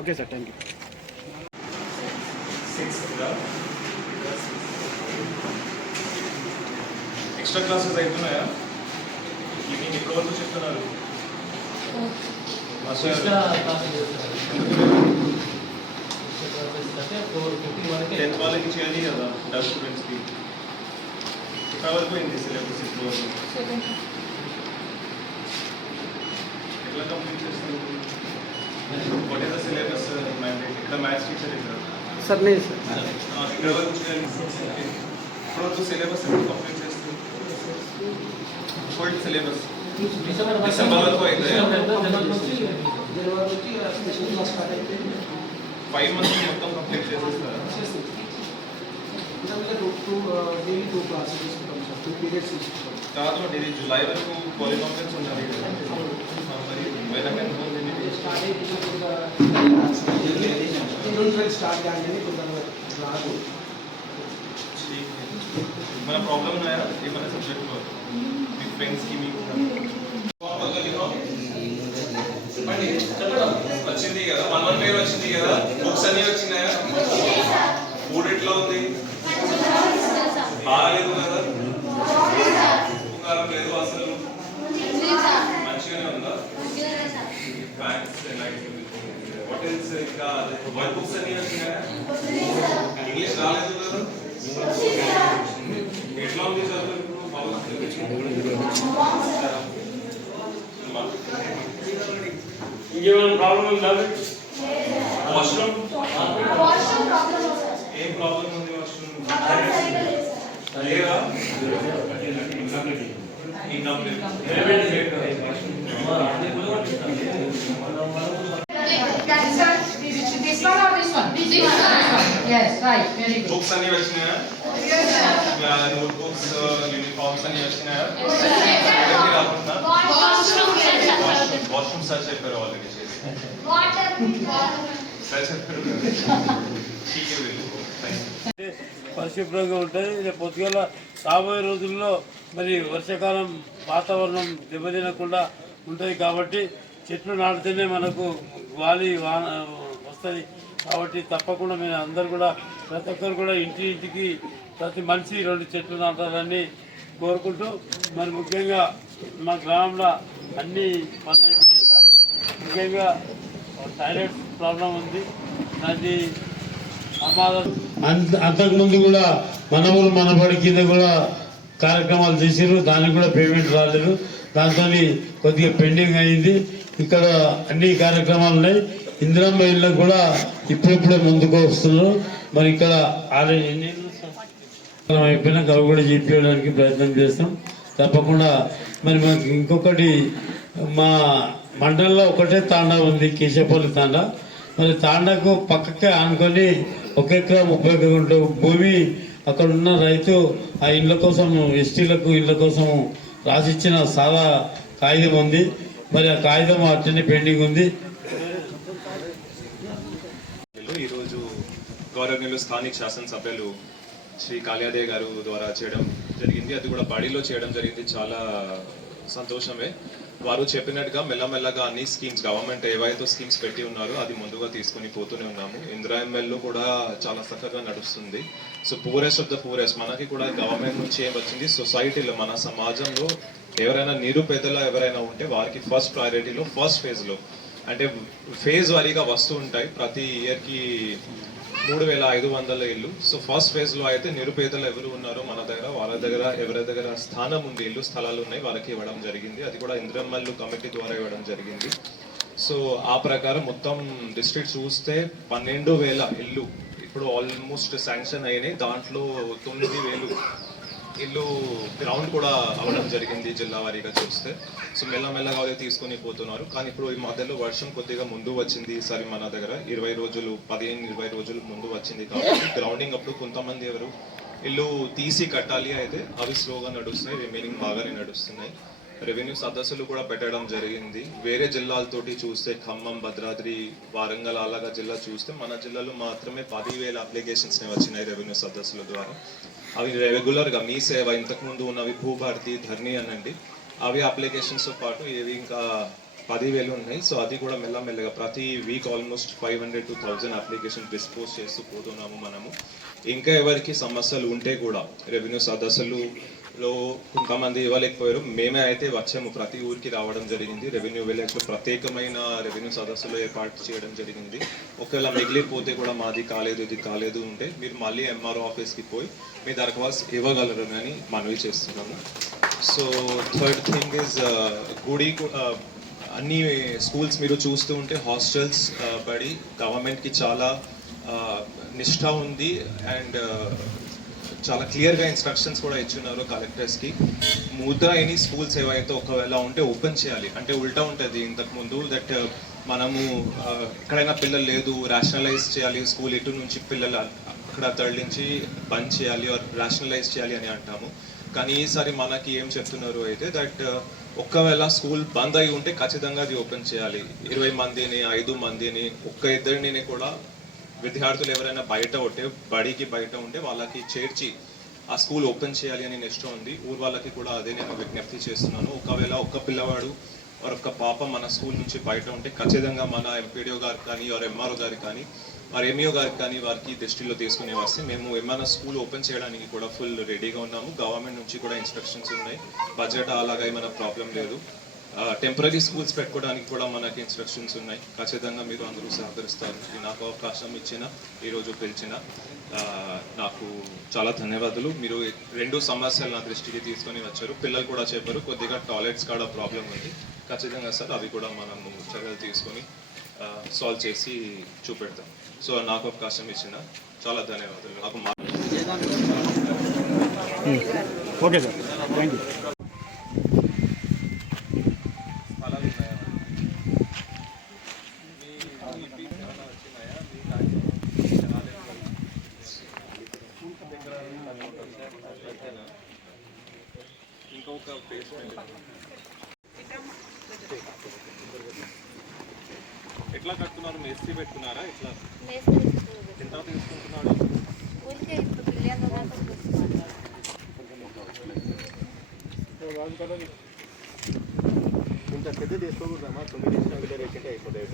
Okay sir, thank you. Extra classes అవుతున్నాయా? Evening ఎప్పటి వరకు చెప్తున్నారు? టెన్త్ వాళ్ళకి చేయాలి కదా, డబ్ స్టూడెంట్స్కి. ఎక్కడ వరకు అయింది సిలబస్? ఇప్పుడు వరకు ఎట్లా కంప్లీట్ చేస్తారు? What is the syllabus mandate? ఇక్కడ మ్యాథ్స్ టీచర్ కదా సార్? లేదు సార్. ఇక్కడ వరకు చేయాలి. ఇప్పుడు వరకు సిలబస్ ఎప్పుడు కంప్లీట్ చేస్తారు? ఫుల్ సిలబస్ డిసెంబర్ వరకు అయితే 5 months మొత్తం కంప్లీట్ చేసేస్తారా? కాదు, ఇది జూలై వరకు పాలినామియల్స్ ఉన్నది కదా, మరి మన ప్రాబ్లం ఉన్నాయా ఏమైనా సబ్జెక్ట్లో మీ ఫ్రెండ్స్కి? మీకు వచ్చింది కదా, 1 పేరు వచ్చింది కదా, బుక్స్ అన్నీ వచ్చినాయా? ఫుడ్ ఎట్లా ఉంది? బాగాలేదు కదా, ఉపకారం లేదు అసలు, మంచిగానే ఉందా? What else? ఇంకా వర్క్ బుక్స్ అన్నీ వచ్చినాయా? ఇంగ్లీష్ రాలేదు కదా, ఎట్లా ఉంది చదువు ఇప్పుడు? ఇంకేమైనా ప్రాబ్లం ఉందా? వాష్రూమ్ ఏం ప్రాబ్లం ఉంది? వాష్రూమ్ లేదా? బుక్స్ అన్ని వచ్చినాయా? నోట్ బుక్స్, యూనిఫామ్స్ అన్ని వచ్చినాయా? వాష్రూమ్ సర్చ్ చెప్పారు వాళ్ళకి చేసి సర్చ్ చెప్పారు. పరిశుభ్రంగా ఉంటుంది. రేపు పొద్దుగల రాబోయే రోజుల్లో మరి వర్షాకాలం వాతావరణం దెబ్బతినకుండా ఉంటుంది కాబట్టి చెట్లు నాటితేనే మనకు గాలి వస్తుంది. కాబట్టి తప్పకుండా మేము అందరు కూడా ప్రతి ఒక్కరు కూడా ఇంటికి ప్రతి మనిషి 2 చెట్లు నాటాలని కోరుకుంటూ, మరి ముఖ్యంగా మా గ్రామంలో అన్ని పనులు అయిపోయినాయి సార్. ముఖ్యంగా టాయిలెట్ ప్రాబ్లం ఉంది, దాన్ని అంతకుముందు కూడా మనములు మనబడి కింద కూడా కార్యక్రమాలు చేసారు, దానికి కూడా పేమెంట్ రాలేదు. దాంతో కొద్దిగా పెండింగ్ అయింది. ఇక్కడ అన్ని కార్యక్రమాలు ఉన్నాయి. ఇందిరమ్మ ఇళ్ళకు కూడా ఇప్పుడిప్పుడే ముందుకు వస్తున్నారు. మరి ఇక్కడ ఆల్రెడీ అయిపోయినాక అవి కూడా చేపించడానికి ప్రయత్నం చేస్తాం తప్పకుండా. మరి మాకు ఇంకొకటి మా మండలంలో ఒకటే తాండా ఉంది, కేశపల్లి తాండా. మరి తాండాకు పక్కకే ఆనుకొని 1 ఎకరా 30 గుంటల భూమి అక్కడ ఉన్న రైతు ఆ ఇళ్ళ కోసం, ఎస్టీలకు ఇళ్ళ కోసం రాసిచ్చిన సాదా కాగితం ఉంది. మరి ఆ కాగితం అట్లనే పెండింగ్ ఉంది. ఈరోజు గౌరవనీయులు స్థానిక శాసనసభ్యులు శ్రీ కాళియాదేవి గారు ద్వారా చేయడం జరిగింది. అది కూడా బడిలో చేయడం జరిగింది. చాలా సంతోషమే. వారు చెప్పినట్టుగా మెల్లమెల్లగా అన్ని స్కీమ్స్ గవర్నమెంట్ ఏవైతే స్కీమ్స్ పెట్టి ఉన్నారో అది ముందుగా తీసుకుని పోతూనే ఉన్నాము. ఇందిరా ఎంఎల్ఏ కూడా చాలా చక్కగా నడుస్తుంది. So poorest of the poorest మనకి కూడా గవర్నమెంట్ నుంచి ఏం వచ్చింది, సొసైటీలో మన సమాజంలో ఎవరైనా నిరుపేదలు ఎవరైనా ఉంటే వారికి ఫస్ట్ ప్రయారిటీలో ఫస్ట్ ఫేజ్లో అంటే ఫేజ్ వారీగా వస్తూ ఉంటాయి. ప్రతి ఇయర్కి 3500 ఇల్లు. సో ఫస్ట్ ఫేజ్లో అయితే నిరుపేదలు ఎవరు ఉన్నారో మన దగ్గర వాళ్ళ దగ్గర ఎవరి దగ్గర స్థానం ఉంది, ఇల్లు స్థలాలు ఉన్నాయి, వాళ్ళకి ఇవ్వడం జరిగింది. అది కూడా ఇందిరమ్మల్లు కమిటీ ద్వారా ఇవ్వడం జరిగింది. సో ఆ ప్రకారం మొత్తం డిస్ట్రిక్ట్ చూస్తే 12,000 ఇల్లు ఇప్పుడు ఆల్మోస్ట్ శాంక్షన్ అయినాయి. దాంట్లో 9,000 ఇల్లు గ్రౌండ్ కూడా అవ్వడం జరిగింది జిల్లా వారీగా చూస్తే. సో మెల్లమెల్లగా అదే తీసుకొని పోతున్నారు. కానీ ఇప్పుడు ఈ మధ్యలో వర్షం కొద్దిగా ముందు వచ్చింది. ఈసారి మన దగ్గర 15-20 రోజులు ముందు వచ్చింది కాబట్టి గ్రౌండింగ్ అప్పుడు కొంతమంది ఎవరు ఇల్లు తీసి కట్టాలి అయితే అవి స్లోగా నడుస్తున్నాయి, రిమైనింగ్ బాగానే నడుస్తున్నాయి. రెవెన్యూ సదస్సులు కూడా పెట్టడం జరిగింది. వేరే జిల్లాలతోటి చూస్తే ఖమ్మం, భద్రాద్రి, వారంగల్ అలాగా జిల్లా చూస్తే మన జిల్లాలో మాత్రమే 10,000 అప్లికేషన్స్ వచ్చినాయి రెవెన్యూ సదస్సుల ద్వారా. అవి రెగ్యులర్గా మీ సేవ ఇంతకుముందు ఉన్నవి భూభారతి ధర్ని అనండి అవి అప్లికేషన్స్తో పాటు ఏవి ఇంకా 10,000 ఉన్నాయి. సో అది కూడా మెల్లమెల్లగా ప్రతి week almost 500 to 1000 application dispose చేస్తూ పోతున్నాము మనము. ఇంకా ఎవరికి సమస్యలు ఉంటే కూడా రెవెన్యూ సదస్సులలో కొంతమంది ఇవ్వలేకపోయారు, మేమే అయితే వచ్చాము, ప్రతి ఊరికి రావడం జరిగింది. రెవెన్యూ విలేజ్లో ప్రత్యేకమైన రెవెన్యూ సదస్సులు ఏర్పాటు చేయడం జరిగింది. ఒకవేళ మిగిలిపోతే కూడా మాది కాలేదు ఇది కాలేదు ఉంటే మీరు మళ్ళీ ఎంఆర్ఓ ఆఫీస్కి పోయి మీ దరఖాస్తు ఇవ్వగలరు అని మనవి చేస్తున్నాము. సో థర్డ్ థింగ్ ఇస్ గుడి అన్ని స్కూల్స్ మీరు చూస్తూ ఉంటే హాస్టల్స్ బడి గవర్నమెంట్కి చాలా నిష్ఠ ఉంది అండ్ చాలా క్లియర్గా ఇన్స్ట్రక్షన్స్ కూడా ఇచ్చున్నారు కలెక్టర్స్కి. ముద్ర ఎనీ స్కూల్స్ ఏవైతే ఒకవేళ ఉంటే ఓపెన్ చేయాలి, అంటే ఉల్టా ఉంటుంది ఇంతకుముందు దట్ మనము ఎక్కడైనా పిల్లలు లేదు రేషనలైజ్ చేయాలి స్కూల్ ఇటు నుంచి పిల్లలు అక్కడ తరలించి బంద్ చేయాలి ఆర్ రేషనలైజ్ చేయాలి అని అంటాము. కానీ ఈసారి మనకి ఏం చెప్తున్నారు అయితే దట్ ఒక్కవేళ స్కూల్ బంద్ అయి ఉంటే ఖచ్చితంగా అది ఓపెన్ చేయాలి. 20 మందిని 5 మందిని ఒక్క ఇద్దరిని కూడా విద్యార్థులు ఎవరైనా బయట ఉంటే బడికి బయట ఉంటే వాళ్ళకి చేర్చి ఆ స్కూల్ ఓపెన్ చేయాలి అని నెక్స్ట్ ఉంది. ఊరు వాళ్ళకి కూడా అదే నేను విజ్ఞప్తి చేస్తున్నాను. ఒకవేళ ఒక్క పిల్లవాడు ఒక్క పాప మన స్కూల్ నుంచి బయట ఉంటే ఖచ్చితంగా మన ఎంపీడీఓ గారు కానీ ఆర్ ఎంఆర్ఓ గారు కానీ మరి ఎంఈఓ గారికి కానీ వారికి దృష్టిలో తీసుకుని వస్తే మేము ఏమైనా స్కూల్ ఓపెన్ చేయడానికి కూడా ఫుల్ రెడీగా ఉన్నాము. గవర్నమెంట్ నుంచి కూడా ఇన్స్ట్రక్షన్స్ ఉన్నాయి, బడ్జెట్ అలాగా ఏమైనా ప్రాబ్లం లేదు. టెంపరీ స్కూల్స్ పెట్టుకోవడానికి కూడా మనకి ఇన్స్ట్రక్షన్స్ ఉన్నాయి. ఖచ్చితంగా మీరు అందరూ సహకరిస్తారు. నాకు అవకాశం ఇచ్చిన ఈరోజు పిలిచిన నాకు చాలా ధన్యవాదాలు. మీరు 2 సమస్యలు నా దృష్టికి తీసుకొని వచ్చారు. పిల్లలు కూడా చెప్పారు కొద్దిగా టాయిలెట్స్ కాడ ప్రాబ్లం ఉంది. ఖచ్చితంగా సార్ అవి కూడా మనము చర్యలు తీసుకొని సాల్వ్ చేసి చూపెడతాం. సో నాకు అవకాశం ఇచ్చిన చాలా ధన్యవాదాలు. నాకు ఓకే సార్, థ్యాంక్ యూ. ఇంకొక బేస్మెంట్ ఎట్లా కట్టున్నారు? మేస్త్రి పెట్టుకున్నారా? ఎట్లా ఎంత తీసుకుంటున్నాడు? కొంచెం పెద్ద తీసుకోకూడదమ్మా, 9 ఇచ్చిన వీడియో రేట్ అయిపోతాయి.